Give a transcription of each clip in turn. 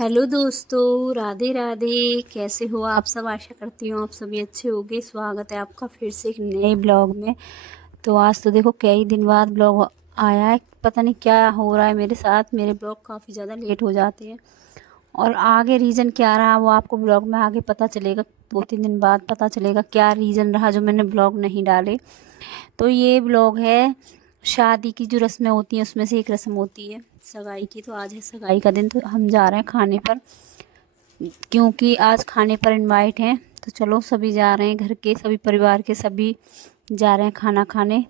Hello दोस्तों, राधे राधे। कैसे हो आप सब? आशा करती हूँ आप सभी अच्छे होंगे। स्वागत है आपका फिर से एक नए ब्लॉग में। तो आज तो देखो कई दिन बाद ब्लॉग आया है। पता नहीं क्या हो रहा है मेरे साथ, मेरे ब्लॉग काफ़ी ज़्यादा लेट हो जाते हैं और आगे रीज़न क्या रहा वो आपको ब्लॉग में आगे पता चलेगा। 2-3 दिन बाद पता चलेगा क्या रीज़न रहा जो मैंने ब्लॉग नहीं डाले। तो ये ब्लॉग है शादी की जो रस्में होती हैं उसमें से एक रस्म होती है सगाई की। तो आज है सगाई का दिन, तो हम जा रहे हैं खाने पर, क्योंकि आज खाने पर इनवाइट हैं। तो चलो सभी जा रहे हैं, घर के सभी परिवार के सभी जा रहे हैं खाना खाने।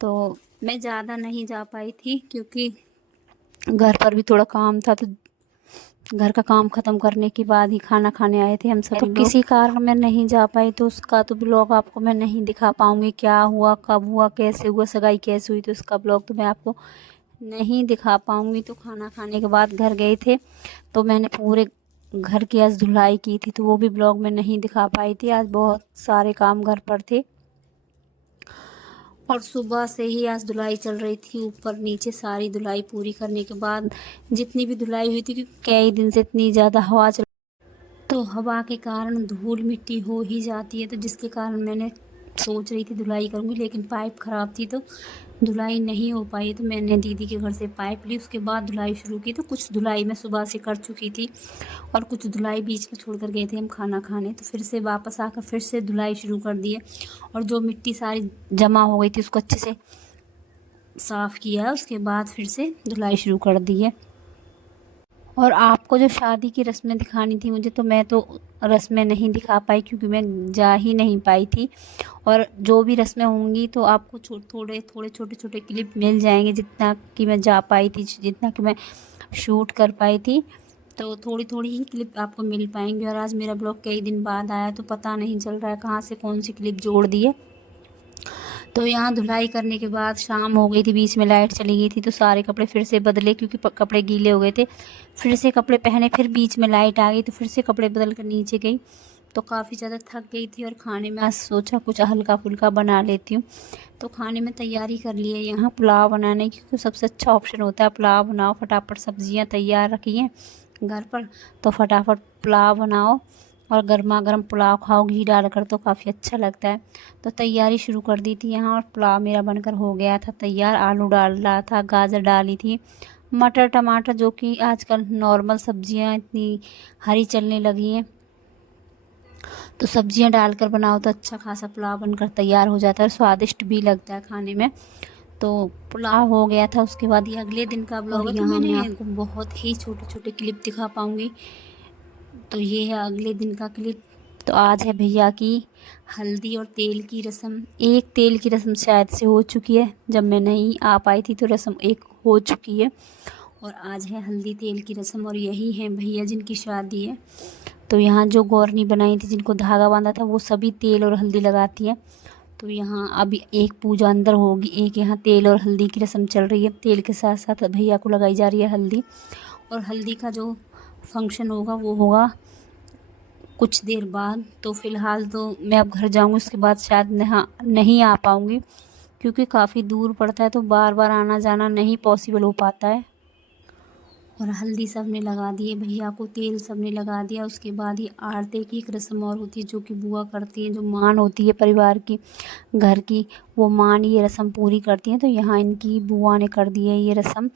तो मैं ज़्यादा नहीं जा पाई थी क्योंकि घर पर भी थोड़ा काम था, तो घर का काम ख़त्म करने के बाद ही खाना खाने आए थे हम सभी लोग। किसी कारण मैं नहीं जा पाई, तो उसका तो ब्लॉग आपको मैं नहीं दिखा पाऊँगी। क्या हुआ, कब हुआ, कैसे हुआ, सगाई कैसे हुई, तो उसका ब्लॉग तो मैं आपको नहीं दिखा पाऊँगी। तो खाना खाने के बाद घर गए थे, तो मैंने पूरे घर की आज धुलाई की थी, तो वो भी ब्लॉग में नहीं दिखा पाई थी। आज बहुत सारे काम घर पर थे और सुबह से ही आज धुलाई चल रही थी, ऊपर नीचे सारी धुलाई पूरी करने के बाद जितनी भी धुलाई हुई थी, क्योंकि कई दिन से इतनी ज़्यादा हवा चल, तो हवा के कारण धूल मिट्टी हो ही जाती है। तो जिसके कारण मैंने सोच रही थी धुलाई करूँगी, लेकिन पाइप ख़राब थी तो धुलाई नहीं हो पाई। तो मैंने दीदी के घर से पाइप ली, उसके बाद धुलाई शुरू की। तो कुछ धुलाई मैं सुबह से कर चुकी थी और कुछ धुलाई बीच में छोड़ कर गए थे हम खाना खाने। तो फिर से वापस आकर फिर से धुलाई शुरू कर दी है और जो मिट्टी सारी जमा हो गई थी उसको अच्छे से साफ़ किया, उसके बाद फिर से धुलाई शुरू कर दी है। और आपको जो शादी की रस्में दिखानी थी मुझे, तो मैं तो रस्में नहीं दिखा पाई क्योंकि मैं जा ही नहीं पाई थी। और जो भी रस्में होंगी तो आपको थोड़े थोड़े छोटे छोटे क्लिप मिल जाएंगे, जितना कि मैं जा पाई थी, जितना कि मैं शूट कर पाई थी, तो थोड़ी थोड़ी ही क्लिप आपको मिल पाएंगी। और आज मेरा ब्लॉग कई दिन बाद आया तो पता नहीं चल रहा है कहाँ से कौन सी क्लिप जोड़ दी है। तो यहाँ धुलाई करने के बाद शाम हो गई थी, बीच में लाइट चली गई थी, तो सारे कपड़े फिर से बदले क्योंकि कपड़े गीले हो गए थे। फिर से कपड़े पहने, फिर बीच में लाइट आ गई तो फिर से कपड़े बदल कर नीचे गई। तो काफ़ी ज़्यादा थक गई थी और खाने में आज सोचा कुछ हल्का फुल्का बना लेती हूँ। तो खाने में तैयारी कर ली है यहाँ पुलाव बनाने की, क्योंकि सबसे अच्छा ऑप्शन होता है पुलाव बनाओ। फटाफट सब्जियाँ तैयार रखी हैं घर पर, तो फटाफट पुलाव बनाओ और गर्मा गर्म पुलाव खाओ घी डालकर, तो काफ़ी अच्छा लगता है। तो तैयारी शुरू कर दी थी यहाँ और पुलाव मेरा बनकर हो गया था तैयार। आलू डाल रहा था, गाजर डाली थी, मटर टमाटर, जो कि आजकल नॉर्मल सब्जियाँ इतनी हरी चलने लगी हैं, तो सब्जियां डालकर बनाओ तो अच्छा खासा पुलाव बनकर तैयार हो जाता है और स्वादिष्ट भी लगता है खाने में। तो पुलाव हो गया था, उसके बाद ये अगले दिन का ब्लॉग है, तो मैं आपको बहुत ही छोटे छोटे क्लिप दिखा पाऊँगी। तो ये है अगले दिन का क्लिप। तो आज है भैया की हल्दी और तेल की रस्म। एक तेल की रस्म शायद से हो चुकी है, जब मैं नहीं आ पाई थी तो रस्म एक हो चुकी है, और आज है हल्दी तेल की रस्म। और यही है भैया जिनकी शादी है। तो यहाँ जो गौरनी बनाई थी, जिनको धागा बांधा था, वो सभी तेल और हल्दी लगाती है। तो यहाँ अभी एक पूजा अंदर होगी, एक यहाँ तेल और हल्दी की रस्म चल रही है। तेल के साथ साथ भैया को लगाई जा रही है हल्दी, और हल्दी का जो फंक्शन होगा वो होगा कुछ देर बाद। तो फ़िलहाल तो मैं अब घर जाऊँगी, उसके बाद शायद नहीं आ पाऊँगी क्योंकि काफ़ी दूर पड़ता है, तो बार बार आना जाना नहीं पॉसिबल हो पाता है। और हल्दी सब ने लगा दी है भैया को, तेल सब ने लगा दिया। उसके बाद ही आरती की एक रस्म और होती है जो कि बुआ करती है, जो मान होती है परिवार की, घर की, वो मान ये रस्म पूरी करती हैं। तो यहाँ इनकी बुआ ने कर दी है ये रस्म,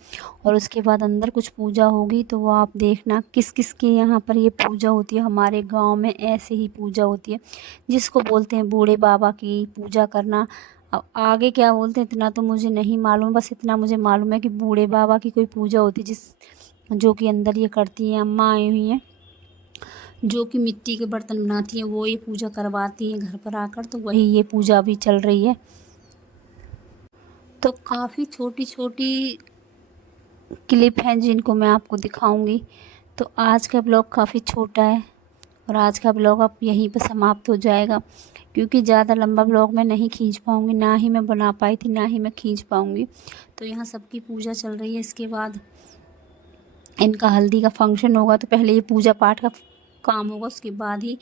और उसके बाद अंदर कुछ पूजा होगी, तो वो आप देखना किस किस के यहाँ पर ये पूजा होती है। हमारे गाँव में ऐसे ही पूजा होती है, जिसको बोलते हैं बूढ़े बाबा की पूजा करना। अब आगे क्या बोलते हैं इतना तो मुझे नहीं मालूम, बस इतना मुझे मालूम है कि बूढ़े बाबा की कोई पूजा होती है, जो कि अंदर ये करती हैं। अम्मा आई हुई हैं जो कि मिट्टी के बर्तन बनाती हैं, वो ये पूजा करवाती हैं घर पर आकर। तो वही ये पूजा भी चल रही है। तो काफ़ी छोटी छोटी क्लिप हैं जिनको मैं आपको दिखाऊंगी। तो आज का ब्लॉग काफ़ी छोटा है और आज का ब्लॉग अब यहीं पर समाप्त हो जाएगा, क्योंकि ज़्यादा लंबा ब्लॉग मैं नहीं खींच पाऊँगी, ना ही मैं बना पाई थी, ना ही मैं खींच पाऊँगी। तो यहाँ सबकी पूजा चल रही है, इसके बाद इनका हल्दी का फंक्शन होगा। तो पहले ये पूजा पाठ का काम होगा, उसके बाद ही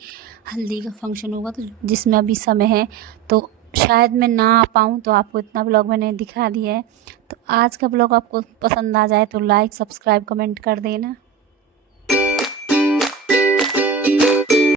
हल्दी का फंक्शन होगा, तो जिसमें अभी समय है। तो शायद मैं ना आ पाऊँ, तो आपको इतना ब्लॉग मैंने दिखा दिया है। तो आज का ब्लॉग आपको पसंद आ जाए तो लाइक सब्सक्राइब कमेंट कर देना।